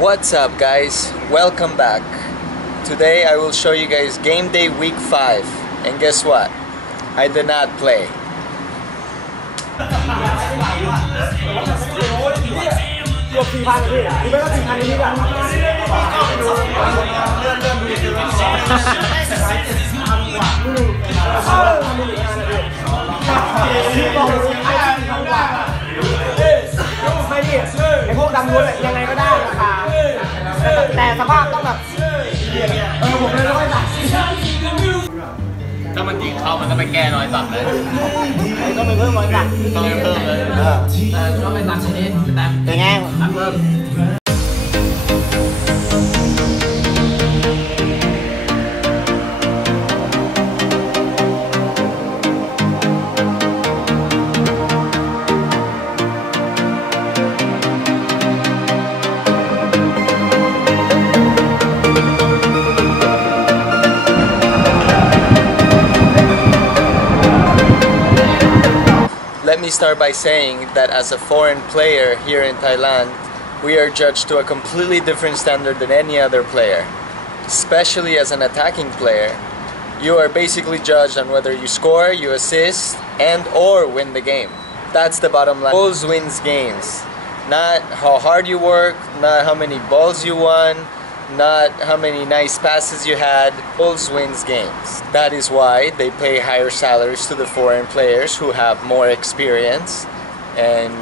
What's up guys, welcome back. Today I will show you guys game day week 5, and guess what? I did not play.ถ้ามันยิงเข้ามันก็ไปแก้รอยสักเลยต้องไปเพิ่มรอยสักต้องไปเพิ่มเลยต้องไปสักชนิดเป็นไงสักเพิ่มLet me start by saying that as a foreign player here in Thailand, we are judged to a completely different standard than any other player. Especially as an attacking player, you are basically judged on whether you score, you assist, and or win the game. That's the bottom line. Goals wins games. Not how hard you work, not how many balls you won, not how many nice passes you had. Goals wins games. That is why they pay higher salaries to the foreign players who have more experience and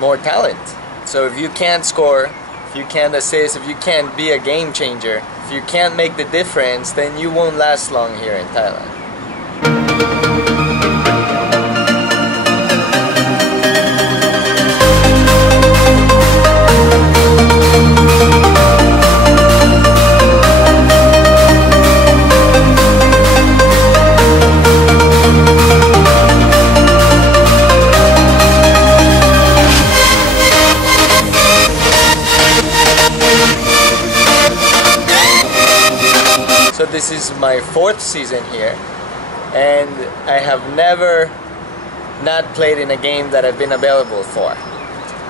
more talent. So if you can't score, if you can't assist, if you can't be a game changer, if you can't make the difference, then you won't last long here in Thailand. So this is my 4th season here, and I have never not played in a game that I've been available for.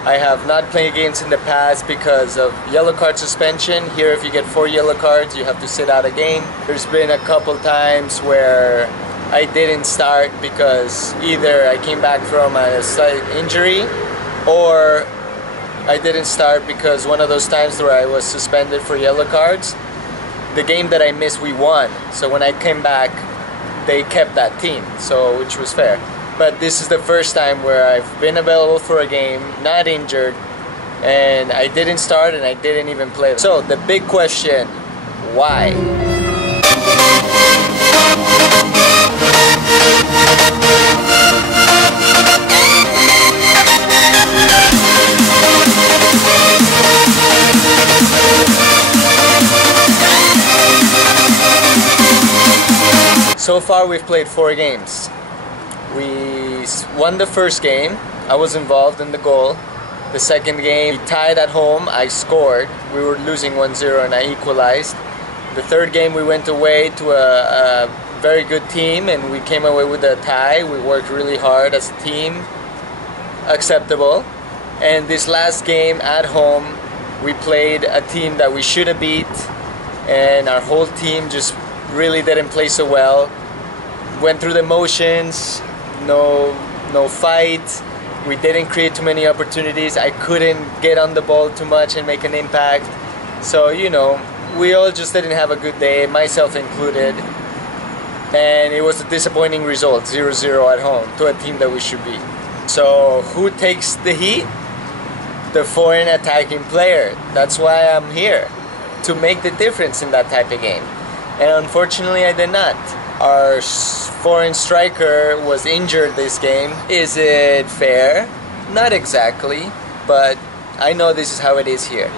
I have not played games in the past because of yellow card suspension. Here if you get 4 yellow cards, you have to sit out a game. There's been a couple times where I didn't start because either I came back from a slight injury, or I didn't start because one of those times where I was suspended for yellow cards, the game that I missed we won, so when I came back they kept that team, so which was fair. But this is the first time where I've been available for a game, not injured, and I didn't start and I didn't even play. So the big question, why? So far we've played 4 games. We won the first game. I was involved in the goal. The second game we tied at home. I scored. We were losing 1-0 and I equalized. The third game we went away to a very good team and we came away with a tie. We worked really hard as a team. Acceptable. And this last game at home we played a team that we should have beat, and our whole team just really didn't play so well. Went through the motions, no fight. We didn't create too many opportunities. I couldn't get on the ball too much and make an impact. So, you know, we all just didn't have a good day, myself included. And it was a disappointing result, 0-0 at home to a team that we should beat. So, who takes the heat? The foreign attacking player. That's why I'm here, to make the difference in that type of game. And unfortunately I did not. Our foreign striker was injured this game. Is it fair? Not exactly, but I know this is how it is here.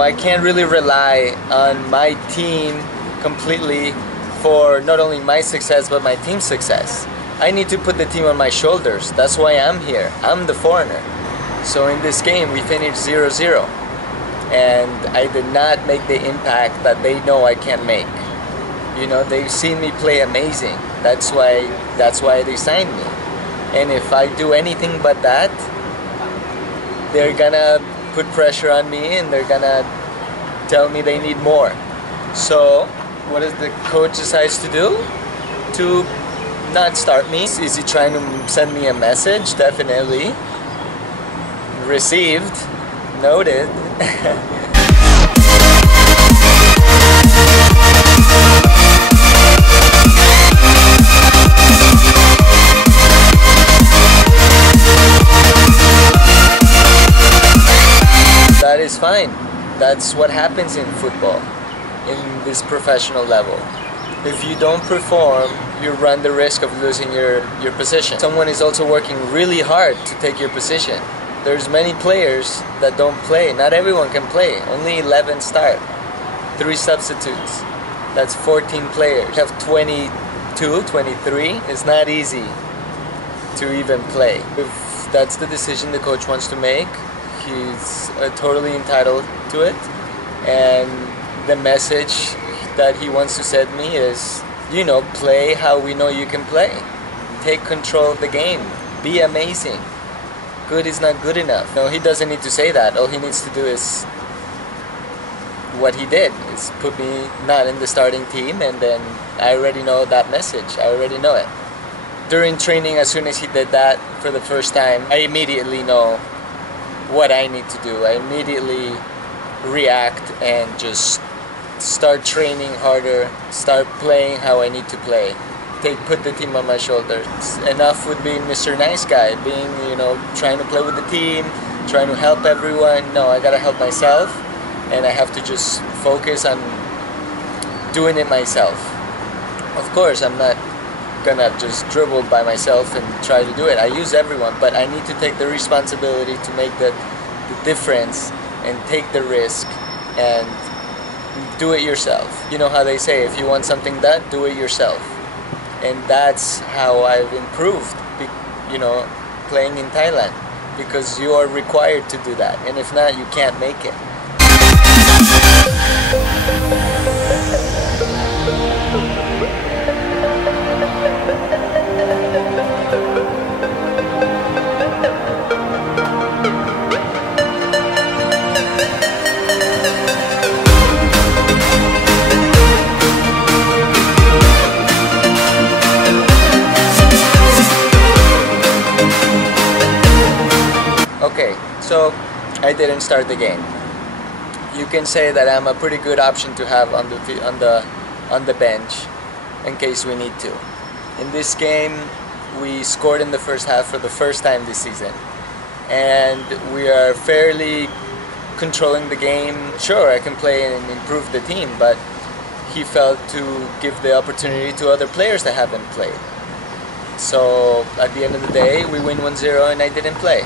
I can't really rely on my team completely for not only my success but my team's success. I need to put the team on my shoulders. That's why I'm here. I'm the foreigner. So in this game, we finished 0-0. And I did not make the impact that they know I can make. You know, they've seen me play amazing. That's why they signed me. And if I do anything but that, they're gonna put pressure on me and they're gonna tell me they need more. So what does the coach decides to do? To not start me. Is he trying to send me a message? Definitely. Received. Noted. That is fine. That's what happens in football, in this professional level. If you don't perform, you run the risk of losing your position. Someone is also working really hard to take your position. There's many players that don't play. Not everyone can play. Only 11 start. 3 substitutes. That's 14 players. You have 22, 23. It's not easy to even play. If that's the decision the coach wants to make, he's totally entitled to it. And the message that he wants to send me is, you know, play how we know you can play. Take control of the game. Be amazing. Good is not good enough. No, he doesn't need to say that. All he needs to do is what he did, is put me not in the starting team, and then I already know that message. I already know it. During training, as soon as he did that for the first time, I immediately know what I need to do. I immediately react and just start training harder, start playing how I need to play. Put the team on my shoulders. Enough with being Mr. Nice Guy, being, you know, trying to play with the team, trying to help everyone. No, I gotta help myself, and I have to just focus on doing it myself. Of course, I'm not gonna just dribble by myself and try to do it. I use everyone, but I need to take the responsibility to make the difference and take the risk and do it yourself. You know how they say, if you want something done, do it yourself. And that's how I've improved, you know, playing in Thailand, because you are required to do that, and if not, you can't make it. Okay, so I didn't start the game. You can say that I'm a pretty good option to have on the bench in case we need to. In this game, we scored in the first half for the first time this season, and we are fairly controlling the game. Sure, I can play and improve the team, but he felt to give the opportunity to other players that haven't played. So at the end of the day, we win 1-0 and I didn't play.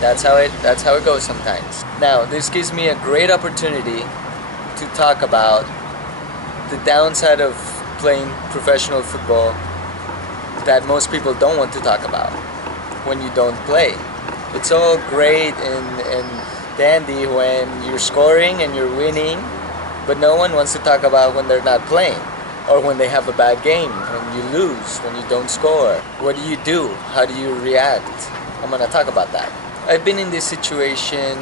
That's how it goes sometimes. Now, this gives me a great opportunity to talk about the downside of playing professional football that most people don't want to talk about when you don't play. It's all great and dandy when you're scoring and you're winning, but no one wants to talk about when they're not playing, or when they have a bad game, when you lose, when you don't score. What do? How do you react? I'm gonna talk about that. I've been in this situation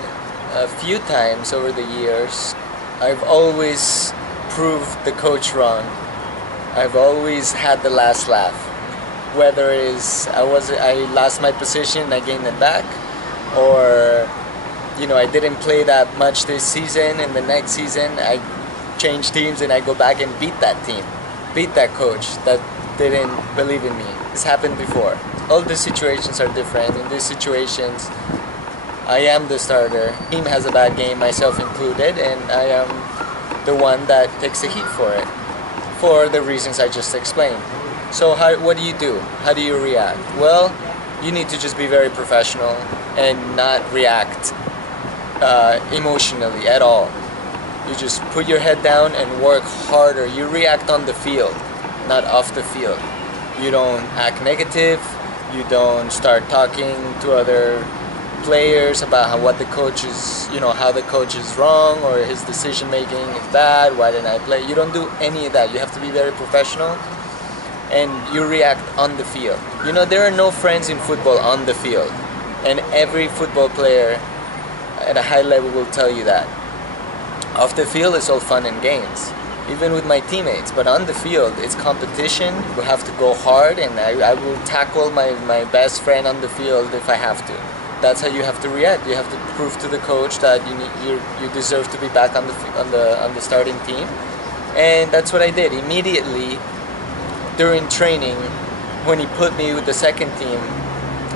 a few times over the years. I've always proved the coach wrong. I've always had the last laugh. Whether it is I lost my position and I gained it back, or you know, I didn't play that much this season, and the next season I change teams and I go back and beat that team, beat that coach that didn't believe in me. This happened before. All the situations are different. In these situations, I am the starter. The team has a bad game, myself included, and I am the one that takes the heat for it, for the reasons I just explained. So what do? How do you react? Well, you need to just be very professional and not react emotionally at all. You just put your head down and work harder. You react on the field, not off the field. You don't act negative. You don't start talking to other players about what the coach is, how the coach is wrong or his decision making is bad. Why didn't I play? You don't do any of that. You have to be very professional, and you react on the field. There are no friends in football on the field, and every football player at a high level will tell you that. Off the field, it's all fun and games, even with my teammates, but on the field, it's competition. You have to go hard, and I will tackle my best friend on the field if I have to. That's how you have to react. You have to prove to the coach that you deserve to be back on the starting team, and that's what I did immediately during training. When he put me with the second team,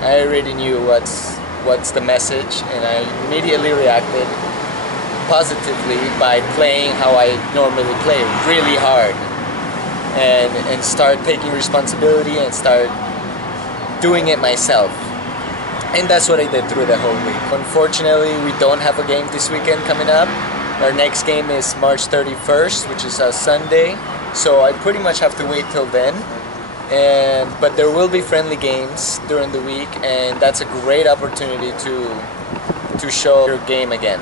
I already knew what's the message, and I immediately reacted positively by playing how I normally play, really hard, and start taking responsibility and start doing it myself. And that's what I did through the whole week. Unfortunately, we don't have a game this weekend coming up. Our next game is March 31st, which is a Sunday. So I pretty much have to wait till then. But there will be friendly games during the week, and that's a great opportunity to show your game again.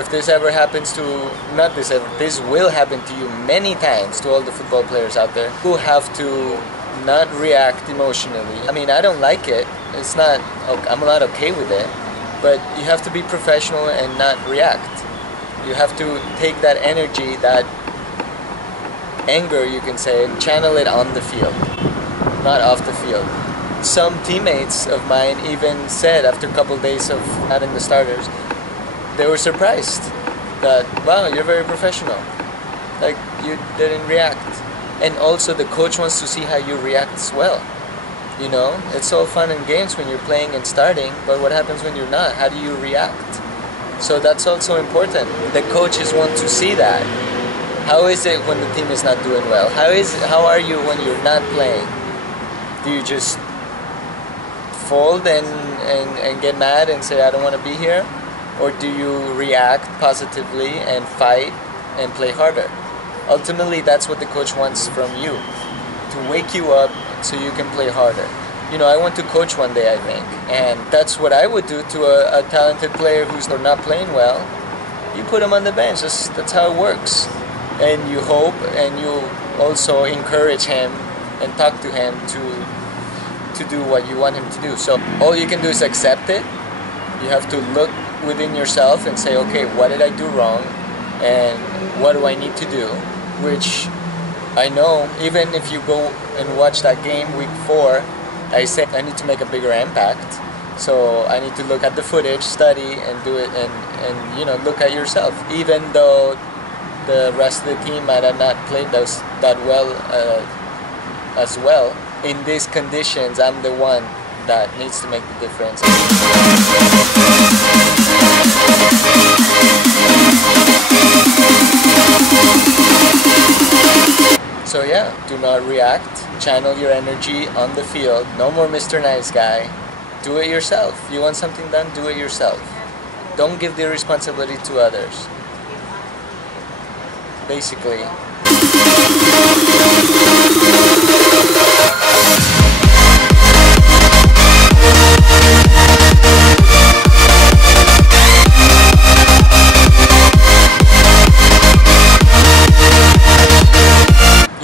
If this ever happens to, this will happen to you many times, to all the football players out there who have to not react emotionally. I mean, I don't like it. I'm not okay with it, but you have to be professional and not react. You have to take that energy, that anger, you can say, and channel it on the field, not off the field. Some teammates of mine even said after a couple of days of having the starters, they were surprised that, wow, you're very professional. Like, you didn't react. And also the coach wants to see how you react as well. It's all fun and games when you're playing and starting, but what happens when you're not? How do you react? So that's also important. The coaches want to see that. How is it when the team is not doing well? How are you when you're not playing? Do you just fold and get mad and say, I don't want to be here? Or do you react positively and fight and play harder? Ultimately, that's what the coach wants from you, to wake you up so you can play harder. I went to coach one day, I think, and that's what I would do to a talented player who's not playing well. You put him on the bench. That's how it works. And you hope, and you also encourage him and talk to him to do what you want him to do. So all you can do is accept it. You have to look within yourself and say, okay, what did I do wrong, and what do I need to do? Which I know, even if you go and watch that game week 4, I said I need to make a bigger impact. So I need to look at the footage, study, and do it, and look at yourself. Even though the rest of the team might have not played that well as well, in these conditions, I'm the one that needs to make the difference. So yeah, do not react. Channel your energy on the field. No more Mr. Nice Guy. Do it yourself. You want something done, do it yourself. Don't give the responsibility to others. Basically.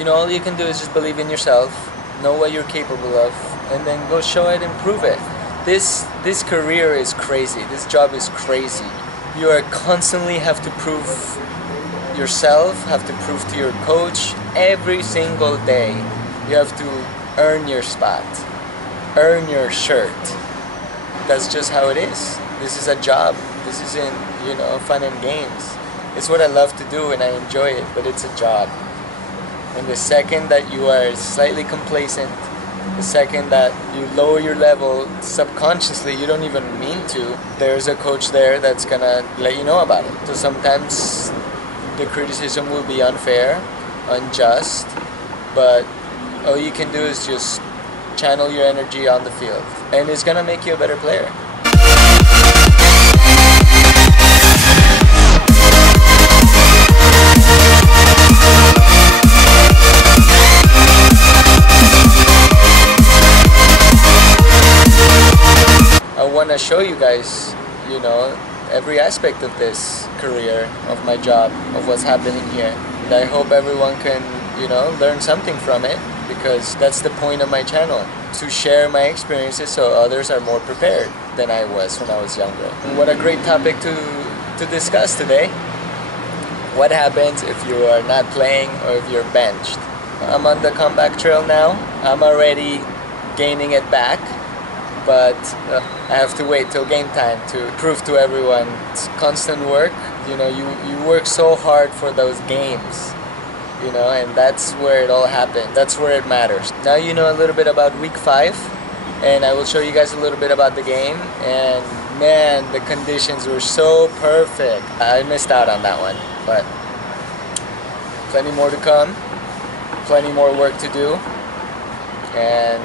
All you can do is just believe in yourself know what you're capable of, and then go show it and prove it. This career is crazy. This job is crazy. You are constantly have to prove yourself, have to prove to your coach every single day. You have to earn your spot, earn your shirt. That's just how it is. This is a job. This isn't, fun and games. It's what I love to do and I enjoy it, but it's a job. And the second that you are slightly complacent, the second that you lower your level subconsciously, you don't even mean to, there's a coach there that's gonna let you know about it. So sometimes the criticism will be unfair, unjust, but all you can do is just channel your energy on the field, and it's gonna make you a better player. I want to show you guys, every aspect of this career, of my job, of what's happening here. And I hope everyone can, learn something from it, because that's the point of my channel, to share my experiences so others are more prepared than I was when I was younger. And what a great topic to discuss today. What happens if you are not playing or if you're benched? I'm on the comeback trail now. I'm already gaining it back, but I have to wait till game time to prove to everyone. It's constant work. You work so hard for those games, and that's where it all happens. That's where it matters. Now you know a little bit about week 5, and I will show you guys a little bit about the game. And man, the conditions were so perfect. I missed out on that one, but plenty more to come, plenty more work to do, and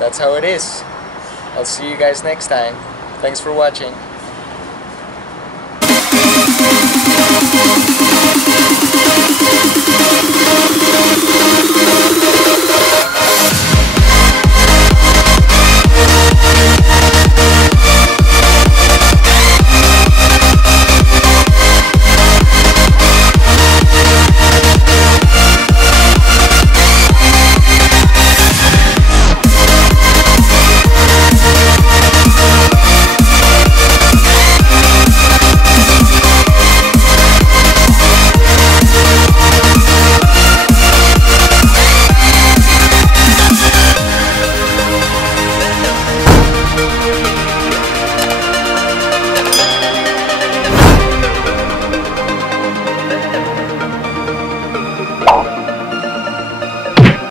that's how it is. I'll see you guys next time. Thanks for watching.